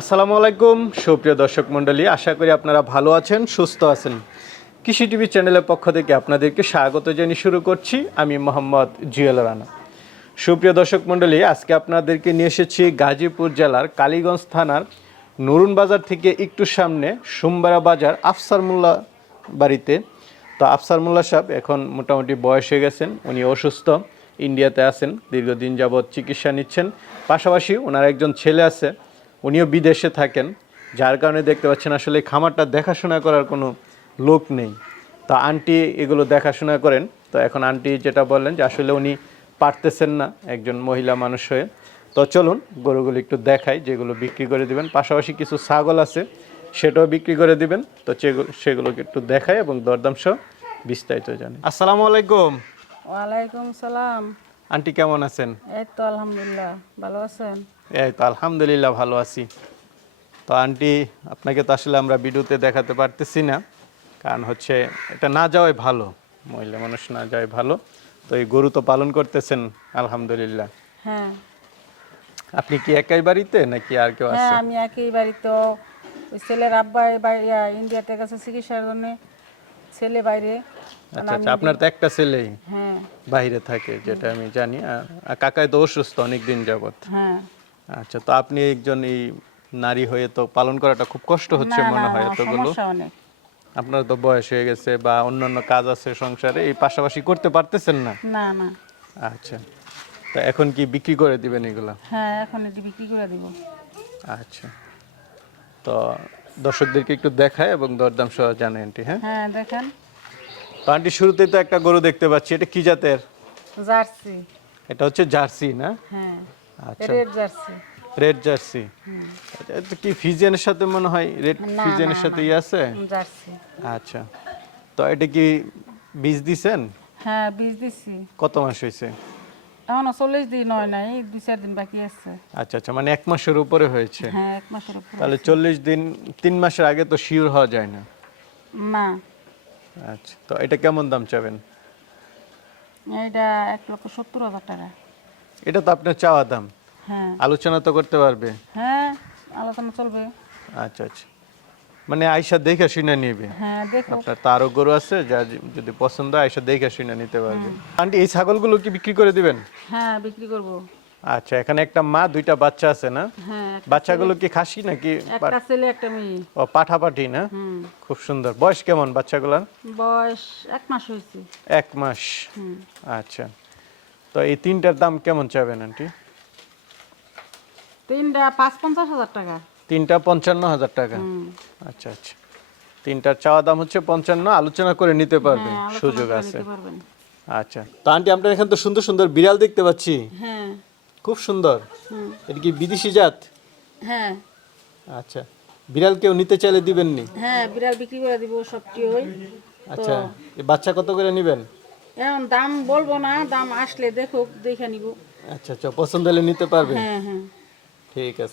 আসসালামু আলাইকুম সুপ্রিয় দর্শক মণ্ডলী, আশা করি আপনারা ভালো আছেন, সুস্থ আছেন। কৃষি টিভি চ্যানেলের পক্ষ থেকে আপনাদেরকে স্বাগত জানিয়ে শুরু করছি আমি মোহাম্মদ জুয়েল রানা। সুপ্রিয় দর্শক মণ্ডলী, আজকে আপনাদেরকে নিয়ে এসেছি গাজীপুর জেলার কালীগঞ্জ থানার নুরুন বাজার থেকে একটু সামনে সোমবারা বাজার আফসার মোল্লা বাড়িতে। তো আফসার মোল্লা সাহেব এখন মোটামুটি বয়স হয়ে গেছেন, উনি অসুস্থ, ইন্ডিয়াতে আছেন, দীর্ঘদিন যাবৎ চিকিৎসা নিচ্ছেন। পাশাপাশি ওনার একজন ছেলে আছে, উনিও বিদেশে থাকেন, যার কারণে দেখতে পাচ্ছেন আসলে এই খামারটা দেখাশোনা করার কোনো লোক নেই। তো আন্টি এগুলো দেখাশোনা করেন। তো এখন আন্টি যেটা বললেন যে আসলে উনি পারতেছেন না একজন মহিলা মানুষ হয়ে। তো চলুন গরুগুলো একটু দেখাই, যেগুলো বিক্রি করে দিবেন। পাশাপাশি কিছু ছাগল আছে, সেটাও বিক্রি করে দিবেন। তো সেগুলোকে একটু দেখাই এবং দরদাম সহ বিস্তারিত জানি। আসসালামু আলাইকুম। ওয়ালাইকুম সালাম। আন্টি কেমন আছেন? এই তো আলহামদুলিল্লাহ, ভালো আছেন? এই তো আলহামদুলিল্লাহ ভালো আছি। তো আন্টি, আপনাকে তো আসলে আমরা ভিডিওতে দেখাতে পারতেছি না, কারণ হচ্ছে এটা না যাওয়াই ভালো, মহিলা মানুষ না যাওয়াই ভালো। তো এই গরু তো পালন করতেছেন আলহামদুলিল্লাহ। হ্যাঁ আপনি কি একাই বাড়িতে নাকি আর কেউ হ্যাঁ আছে? আমি একই বাড়িতে। ওই ছেলের আব্বা ইন্ডিয়াতে গেছে চিকিৎসার জন্য, ছেলে বাইরে। আচ্ছা আচ্ছা, আপনার তো একটা ছেলেই হ্যাঁ বাইরে থাকে, যেটা আমি জানি। আর কাকাই তো অসুস্থ অনেক দিন যাবত। হ্যাঁ। আচ্ছা, তো আপনি একজন এই নারী হয়ে তো পালন করাটা খুব কষ্ট হচ্ছে না মনে না হয় এতগুলো। সমস্যা অনেক। আপনার তো বয়স হয়ে গেছে বা অন্যান্য কাজ আছে সংসারে, এই পাশাপাশি করতে পারতেছেন না। না না। আচ্ছা, তো এখন কি বিক্রি করে দিবেন এগুলা? হ্যাঁ এখন এটি বিক্রি করে দিব। আচ্ছা, তো দর্শকদেরকে একটু দেখায় এবং দরদাম সহ জানেন আন্টি। হ্যাঁ, হ্যাঁ দেখেন। তো আন্টি, শুরুতেই তো একটা গরু দেখতে পাচ্ছি, এটা কি জাতের? জার্সি। এটা হচ্ছে জার্সি না? হ্যাঁ আচ্ছা, রেড জার্সি। Red jersey. আচ্ছা, এটা কি ফিজিয়ানের সাথে মনে হয়, রেড না ফিজিয়ানের না সাথে না, আছে? জার্সি। আচ্ছা, তো এটা কি বীজ দিছেন? হ্যাঁ বীজ দিছি। কত মাস হয়েছে? এখনো 40 দিন হয় নাই, 2-4 দিন বাকি আছে। আচ্ছা আচ্ছা, মানে 1 মাসের উপরে হয়েছে। হ্যাঁ 1 মাসের উপর। তাহলে 40 দিন, 3 মাসের আগে তো শিওর হওয়া যায় না। না, আচ্ছা, তো এটা কেমন দাম চাবেন? এইটা 1,70,000 টাকা। এটা তো আপনার চাওয়া দাম, হ্যাঁ আলোচনা তো করতে পারবে? হ্যাঁ আলোচনা চলবে। আচ্ছা আচ্ছা, মানে আয়সা দেখে শুনে নিবে। হ্যাঁ দেখো। আপনার তো আরো গরু আছে, যা যদি পছন্দ হয় আয়সা দেখে শুনে নিতে পারবে। আন্টি, এই ছাগলগুলো কি বিক্রি করে দিবেন? হ্যাঁ বিক্রি করব। আচ্ছা, এখানে একটা মা, 2টা বাচ্চা আছে না? হ্যাঁ বাচ্চাগুলো কি খাসি নাকি? একটা ছেলে একটা মেয়ে। ও, পাঠাপাঠি না? হুম। খুব সুন্দর। বয়স কেমন বাচ্চাগুলার? বয়স 1 মাস হয়েছে। 1 মাস। হুম। আচ্ছা, তো এই 3টার দাম কেমন চাবেন আন্টি? 3টা 55,000 টাকা। 3টা 55,000 টাকা। হুম। আচ্ছা আচ্ছা, 3টার চাওয়া দাম হচ্ছে 55, আলোচনা করে নিতে পারবে, হ্যাঁ আলোচনা সুযোগ করে আছে। নিতে পারবেন। আচ্ছা, তো আন্টি, আপনার এখানে তো সুন্দর সুন্দর বিড়াল দেখতে পাচ্ছি, হ্যাঁ। খুব সুন্দর। হুম। এটা কি বিদেশি জাত? হ্যাঁ আচ্ছা, বিড়াল কেউ নিতে চাইলে দিবেননি? হ্যাঁ বিড়াল বিক্রি করে দিব সবটি ওই। আচ্ছা, এই বাচ্চা কত করে নেবেন? এখন দাম বলবো না, দাম আসলে দেখো দেখে নিব। আচ্ছা আচ্ছা, পছন্দ হলে নিতে পারবে। হ্যাঁ হ্যাঁ। ঠিক আছে।